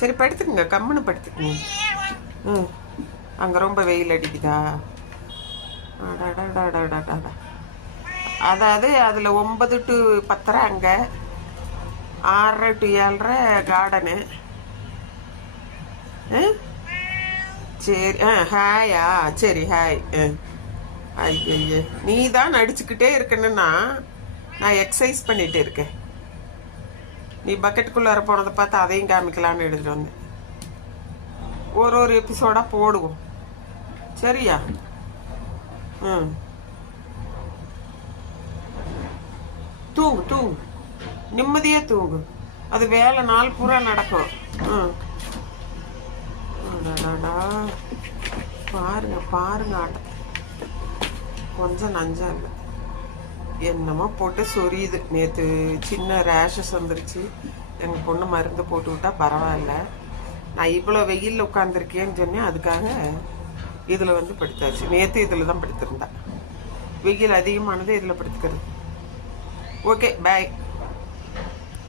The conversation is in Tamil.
சரி படுத்துக்குங்க, கம்முன்னு படுத்துக்குங்க. ம். அங்கே ரொம்ப வெயில் அடிக்குதா? அடடடடடடா. அதாவது அதில் 9 to 10:30 அங்கே, 6:30 to 7:30 கார்டனு. சரி. ஹாயா? சரி, ஹாய். ஐயய்ய, நீ தான் நடிச்சுக்கிட்டே இருக்கணுன்னா நான் எக்ஸசைஸ் பண்ணிட்டு இருக்கேன். நீ பக்கெட்டுக்குள்ளார போனதை பார்த்து அதையும் காமிக்கலான்னு எடுத்துட்டு வந்தேன். ஒரு எபிசோடா போடுவோம், சரியா? ம். தூங்கு தூங்கு, நிம்மதியாக தூங்கு. அது வேலை நாள் பூரா நடக்கும். ம். பாருங்க பாருங்க ஆட்டம், கொஞ்சம் நஞ்சம் இல்லை. என்னமோ போட்டு சொரியுது. நேற்று சின்ன ரேஷஸ் வந்துருச்சு. எங்கள் பொண்ணு மருந்து போட்டு விட்டா பரவாயில்ல. நான் இவ்வளோ வெயிலில் உட்காந்துருக்கேன்னு சொன்னேன், அதுக்காக இதில் வந்து படுத்தாச்சு. நேற்று இதில் தான் படுத்திருந்தா. வெயில் அதிகமானது இதில் படுத்துக்கிறது. ஓகே, பாய்.